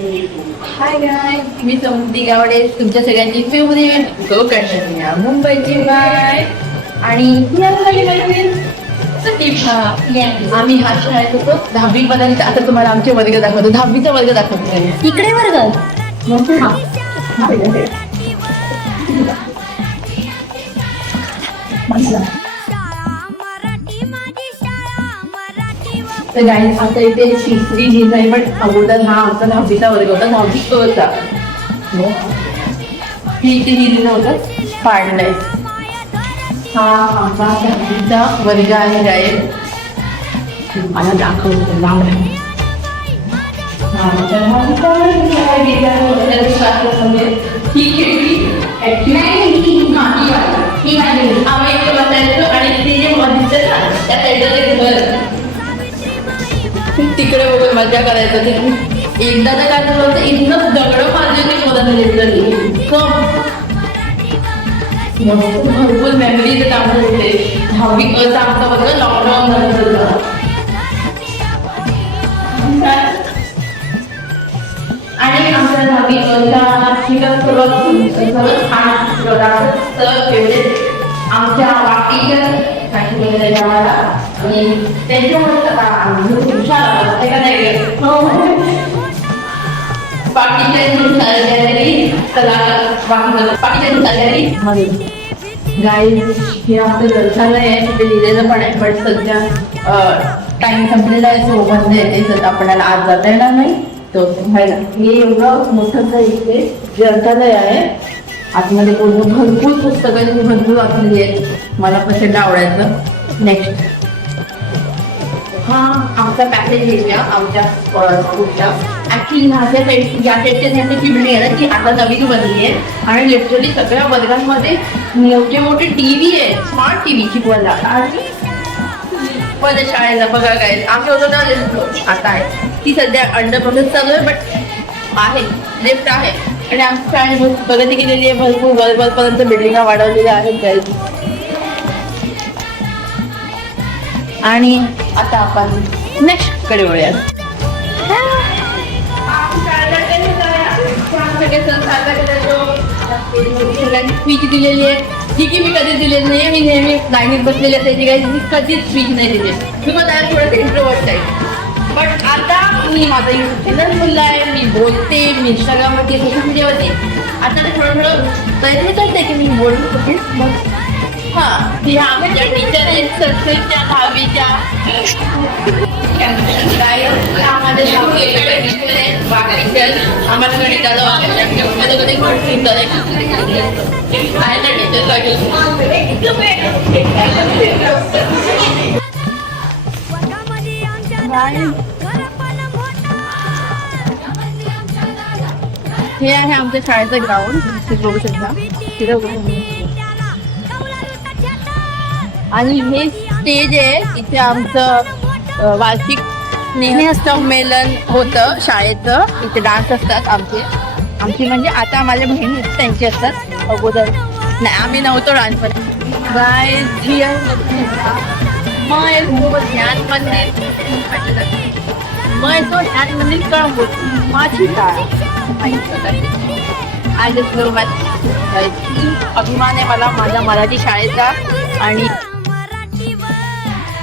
हाय गाय, मी समृद्धी गावडे, तुमच्या सगळ्यांची फेवरेट गोकर्णिका मुंबईची बाय. आणि आम्ही हा शाळेत होतो 10वी पर्यंत. आता तुम्हाला आमचे वर्ग दाखवतो, 10वीचा वर्ग दाखवतो. इकडे वर्ग तर गाईज आता इथे तिसरी लिहिलं आहे, पण अगोदर हा आमचा 10वीचा वर्ग होता. 10वी होता हे इथे लिहिलेलं होतं, पाडलंय. हा आमचा 10वीचा वर्ग आहे गाईज. मला दाखवतो नाव आहे. ही खेळली आम्ही इथे बसायचो आणि ते जे मधीचं ना त्या साईडला ते घर तिकडे बघून मजा करायचं. ते एकदा तर काय झालं होतं, इथनं दगड मारले ते भरपूर मेमरीज आहेत आमच्या इथे. 10वी आमचा वर्ग लॉकडाऊन नंतर. आणि आमच्या 10वी आमच्या वाटीच्या आणि त्यांच्यामुळे गाईज हे आमचं ग्रंथालय आहे, तिथे लिहिलेलं पण आहे. बट सध्या टाइम संपलेला आहे, सो बंद येते, तर आपल्याला आज जाता येणार नाही. तो व्हायला हे एवढं मोठं इथे ग्रंथालय आहे. आतमध्ये भरपूर पुस्तकं भरपूर वाचलेली आहेत. मला प्रचंड आवडायचं. नेक्स्ट हा आमचा पॅकेज घेऊया आमच्या स्कूलच्या. ऍक्च्युली या साईडची बिल्डिंग आहे ना, ती आता नवीन बनली आहे. आणि लिटरली सगळ्या वर्गांमध्ये मोठे मोठे टीव्ही आहे, स्मार्ट टीव्ही शिकवायला. आणि मध्ये शाळेला बघा काय आम्ही होतो ना, आता आहे ती सध्या अंडर प्रोसेस चालू आहे, बट आहे लिफ्ट आहे. आणि आमच्या शाळेत प्रगती केलेली आहे, भरपूर वरपर्यंत बिल्डिंगा वाढवलेल्या आहेत. आणि आता आपण नेक्स्ट कडे वळूया. स्पीच दिलेली आहे, जी की मी कधीच दिलेली नाही. मी नेहमी लाईनीत बसलेली असायची, काही मी कधीच स्पीच नाही दिली. मी मला थोडंसं इंट्रोवर्ट आहे. बट आता मी माझा यूट्यूब चॅनल खुलला आहे, मी बोलते, मी इंस्टाग्रामवरती, सोशल मीडियावरती. आता ते थोडं प्रयत्न करते की मी बोलू शकते. मग हां ह्या आमच्या टीचर आहेत संस्कृतच्या 10वीच्या. आम्हाला गणिताला हे आहे आमच्या शाळेचं ग्राउंड, बघू शकता तिथे. आणि हे स्टेज आहे, इथे आमचं वार्षिक स्नेहसंमेलन होतं शाळेचं. इथे डान्स असतात आमची म्हणजे आता माझ्या बहिणी त्यांची असतात. अगोदर नाही आम्ही नव्हतो डान्समध्ये. बाय ध्यान मंदिर ध्यान मंदिर कळंबोट माझी अभिमान आहे मला माझ्या मराठी शाळेचा. आणि